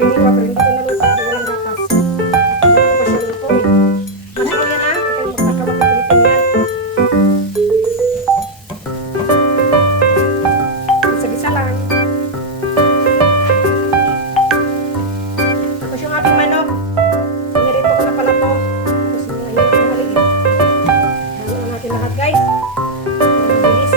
kaliniwa, pero hindi ko naluto. Hindi walang gatas. Hindi ko pa siya luto eh. Masarap yan ha. Kaya magkakawag-ulitin yan. Isa-isa lang. Tapos yung ating manok. Pinirito ko na pala to. Tapos ngayon ang maliit. Halo natin lahat guys. Bilis.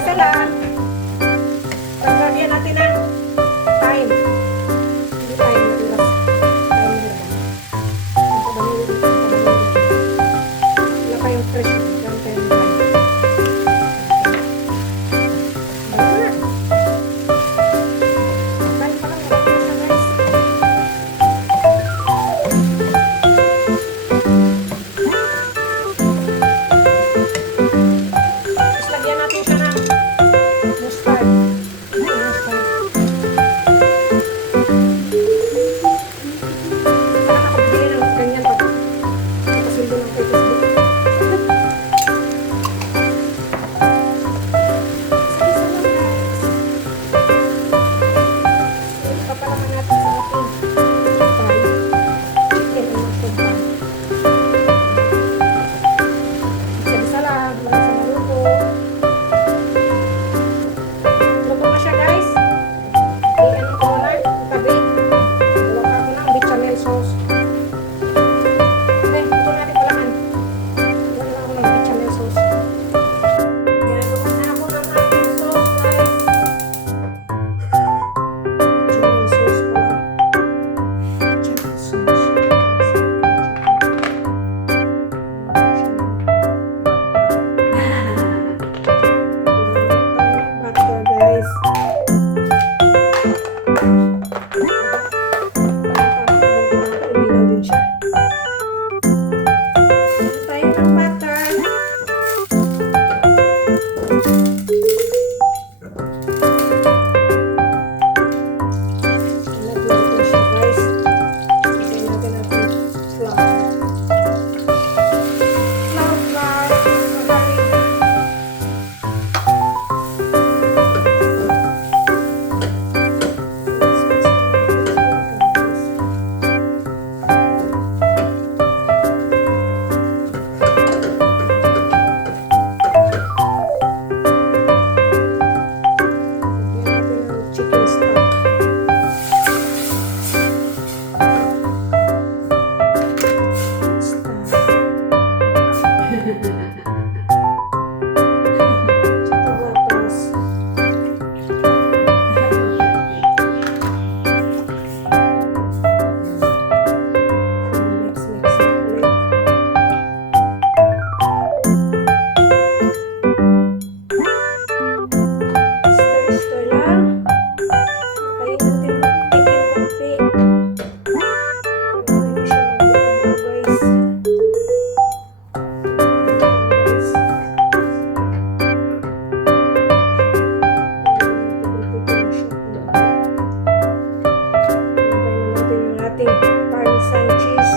Isa lang. Pagkagyan natin ng time. Hindi time, matilas. Time nila. Wala pa yung fresh. Yung time na. Bago na. Time pa lang. Wala pa na guys. Tapos lagyan natin siya ng mustard. Mustard. Parang ako bigyan ng ganyan pa. Kapasundo ng kay Facebook. Isa-isa lang guys. Papalaman natin sa ating pie. Chicken and mustard pie. Isa-isa lang. Wala sa maluto. Luto na siya guys. I-ano ko muna. Itabi. Gawa pa ako ng bechamel sauce. Okay, luto natin palaman. Gawa na ako ng bechamel sauce. Ginagawa na ako ng ating sauce guys. Bechamel sauce pala. Bechamel sauce. Butter guys. Umilaw din siya. Meron tayo ng butter. Nag-load na siya guys. Lagyan natin natin flour. Flour. Lagyan natin ng chicken stock. Tapos mix ulit. Stir lang. Tayin natin ng chicken konti. Hindi siya magbubuo guys. Lagyan natin yung ating parmesan cheese.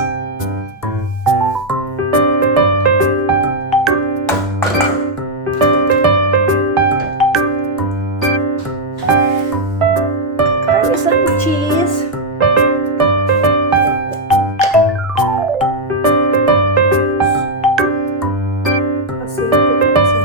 Parmesan cheese. Asin guys.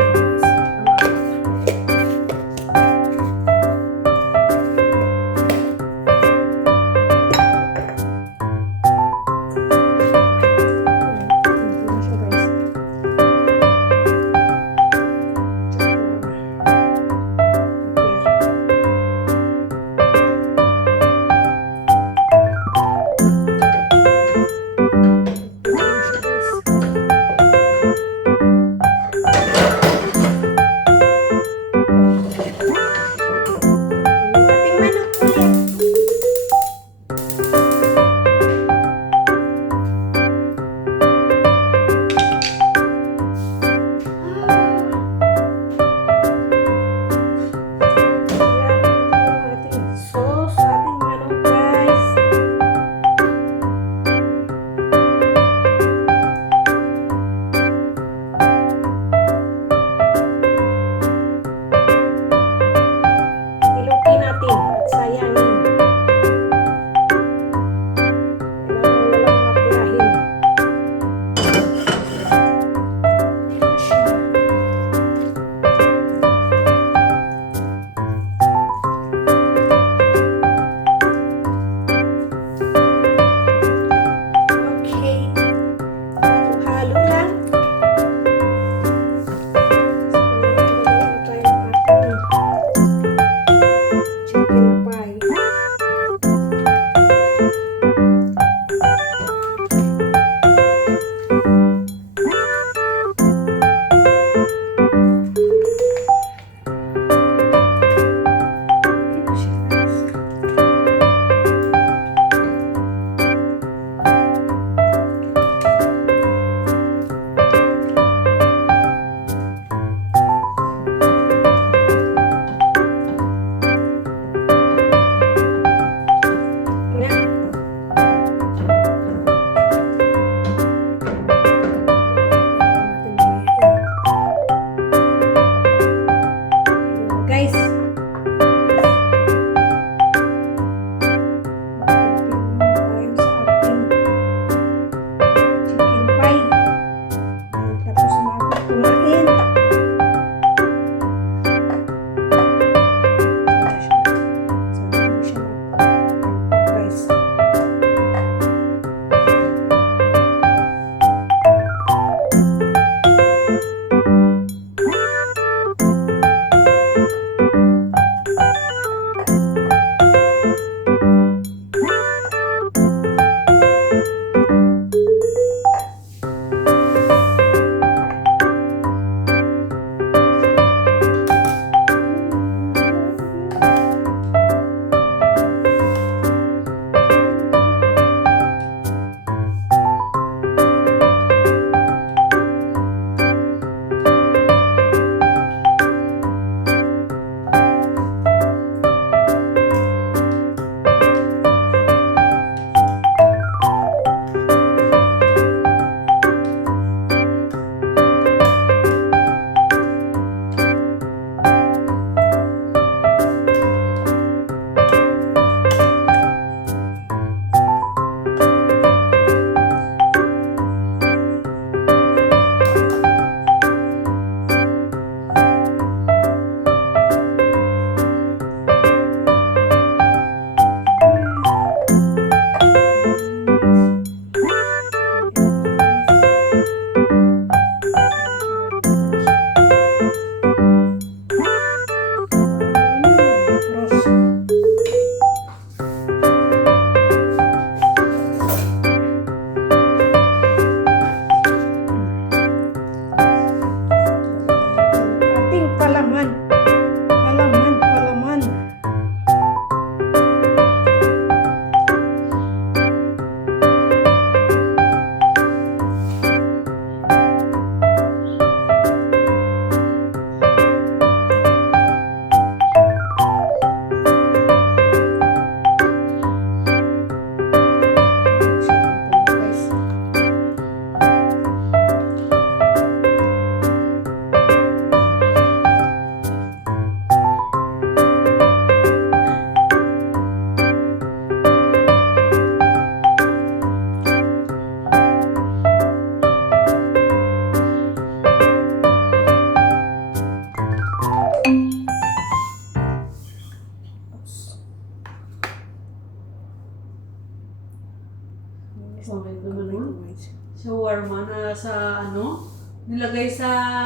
Bakit naman Kamay nun? ko, guys. Shawarma na sa ano? Nilagay sa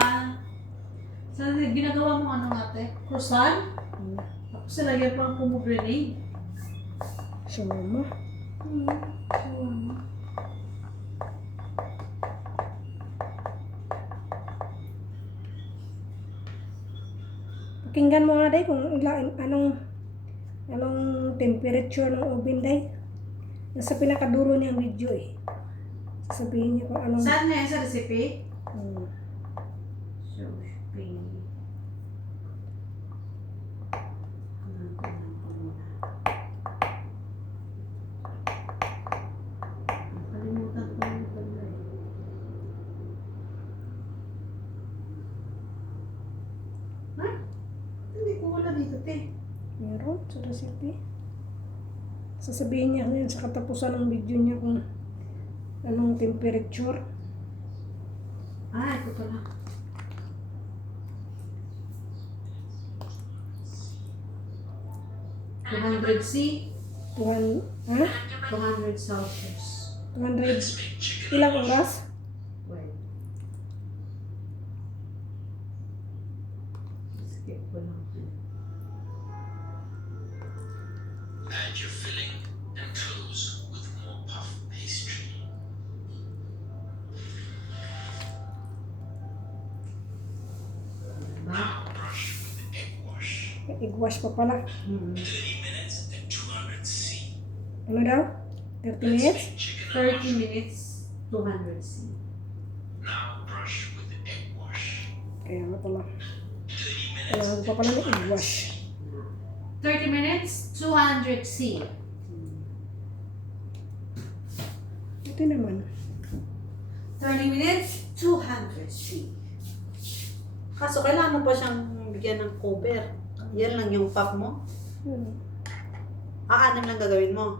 ginagawa mo ano ate? Croissant? Hmm. Tapos nilagyan pang pomegranate. Shawarma. Shawarma. Pakinggan mo nga day kung anong temperature ng oven day. Nasa pinakadulo niyang video eh. Sabihin niya kung anong... Saan na yan sa recipe? Hmm. Shopping. Nakalimutan ko yung pala eh. Ha? Hindi ko wala dito, te. Meron sa recipe. Sasabihin niya ngayon sa katapusan ng video niya kung anong temperature. Ah, ito pala. $200 C, 200 Celsius. 200, ilang oras? Wait. Skip ko lang. Add your filling and close with more puff pastry. Diba? Now brush with egg wash. Egg wash pa pala. 30 minutes at 200 C. Ano daw? 30 minutes? Chicken 30 minutes, 200 C. Now brush with egg wash. Kaya nga pala. 30 minutes. Kailangan ko pa pala ng egg wash. 30 minutes, 200 C. Ito naman. 30 minutes, 200 C. Kaso kailangan mo pa siyang bigyan ng cover. Yan lang yung pack mo. Anim lang gagawin mo.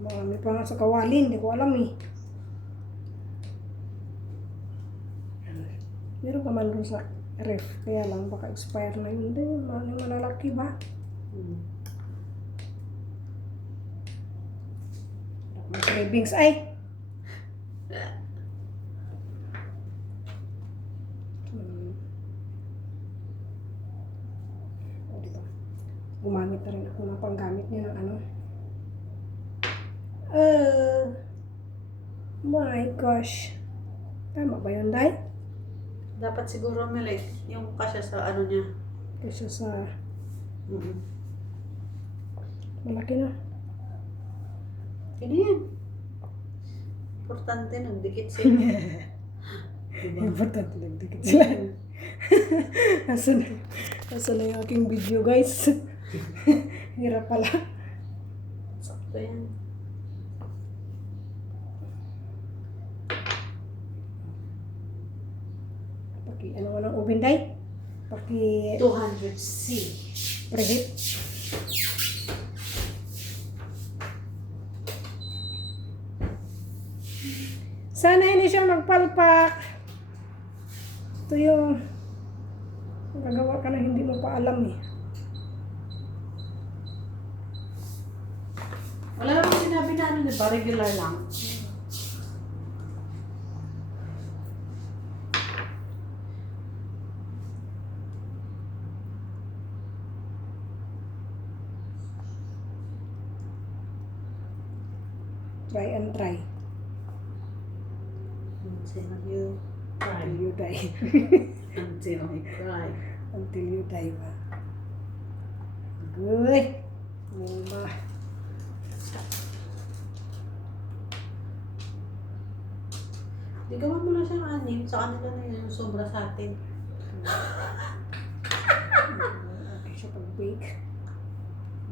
Marami pa nga sa kawalin. Hindi ko alam eh. Meron ka man dun sa ref. Kaya lang baka expire na yun. Hindi, malalaki ba? May cravings ay. O, diba? Gumamit na rin ako ng panggamit niya ng ano. My gosh. Tama ba yun, Day? Dapat siguro Mel yung kasya sa ano niya. Kasi sa malaki na. Ano yan? Importante, nagdikit sila. Diba? Importante nagdikit sila. Asan na yung aking video, guys? Hirap pala. Sakto yan. Ano mo ng oven, Day? 200 C. Preheat. Sana hindi siya magpalpak. Ito yung gagawa ka na hindi mo pa alam eh. Wala namang sinabi na ano, diba? Regular lang. Try and try. Until you cry. Until you die. Until I cry. Until you die ba? Good. Muma. Di gawa mo lang siyang anim. Sa kanila na yun. Sobra sa atin. Okay siya pag-bake.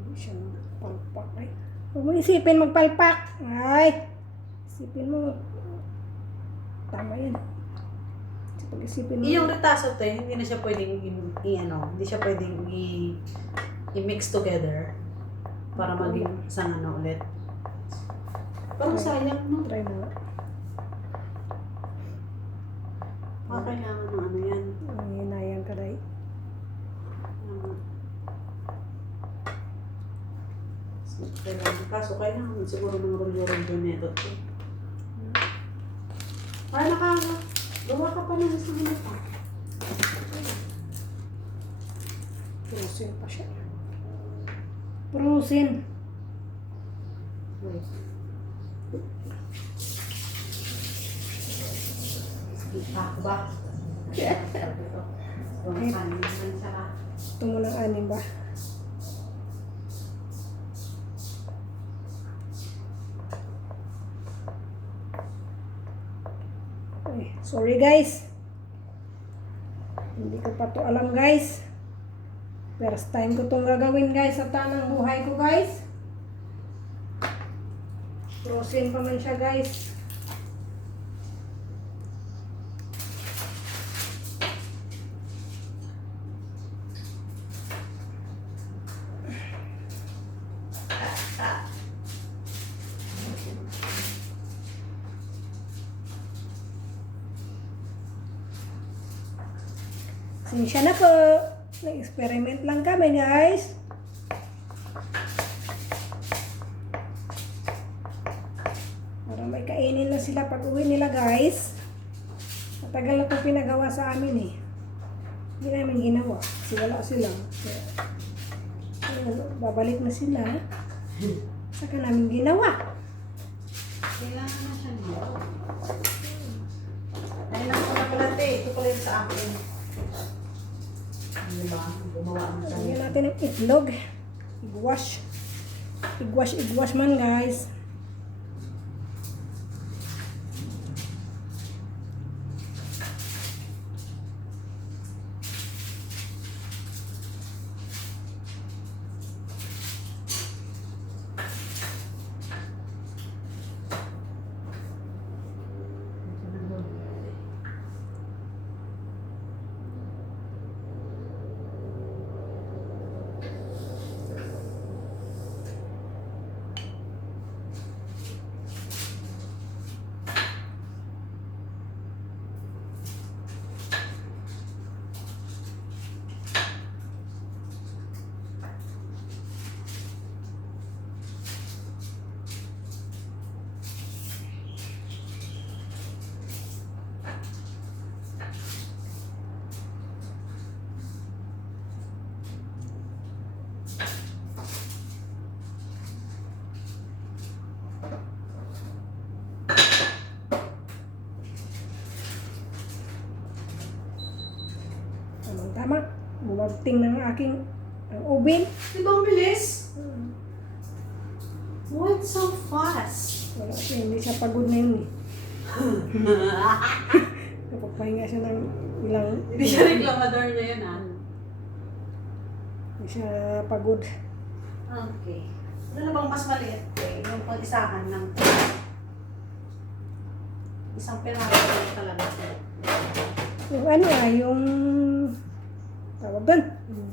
Hindi siya palpak. Ay. Huwag mo isipin magpalpak. Ay. Isipin mo. Tama yan. Kasi pag-isipin mo. Yung retaso te, hindi na siya pwedeng hindi siya pwedeng i-mix together para maging isang ano ulit. Parang sayang, no? Try mo. Kailangan ng ano yan. Ang hinayang ka dahil. Um, Kaso kailangan siguro ng rolyo-rolyo nito. Para gawa ka pa ng isang ano pa. Prusin pa siya. Prusin. Wait. Ba? Ito mo ng anim ba? Ay, sorry guys. Hindi ko pa to alam guys. First time ko itong gagawin guys sa tanang buhay ko guys. Frozen pa man siya guys. Sinsya na po. Nag-experiment lang kami guys. Para may kainin na sila pag uwi nila guys. Matagal na itong pinagawa sa amin eh. Hindi namin ginawa. Kasi wala sila. Kaya, babalik na sila. Saka namin ginawa. Kailangan na siya niyo. Ayun lang pala pala ito pala yung sa akin. Ano ba? Gumawa ang Lagyan natin ng itlog. Igwash. Igwash man guys. Tama. Buwagting ng aking oven. Di ba ang bilis? What so fast? Wala siya. Hindi siya pagod na yun eh. Kapagpahinga siya ng ilang... Hindi siya reklamador na yun ah. Hindi siya pagod. Okay. Ano na bang mas maliit? Yung pag-isahan ng isang piraso talaga. Yung ano yung... Tawag doon.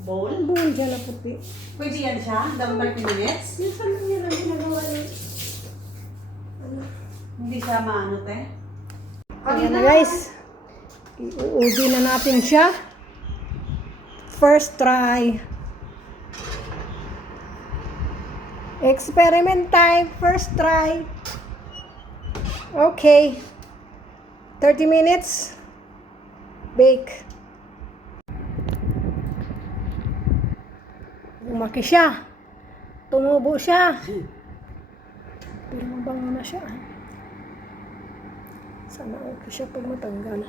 Bowl? Buwan dyan na puti. Pwede yan siya? Dapat 30 minutes? Minsan lang yan ang ginagawa niya. Hindi siya maano, te? Ayan na guys. Iuubi na natin siya. First try. Experiment time. First try. Okay. 30 minutes. Bake. Lumaki siya. Tumubo siya. Pero mabango na siya. Sana okay siya pag matanggal.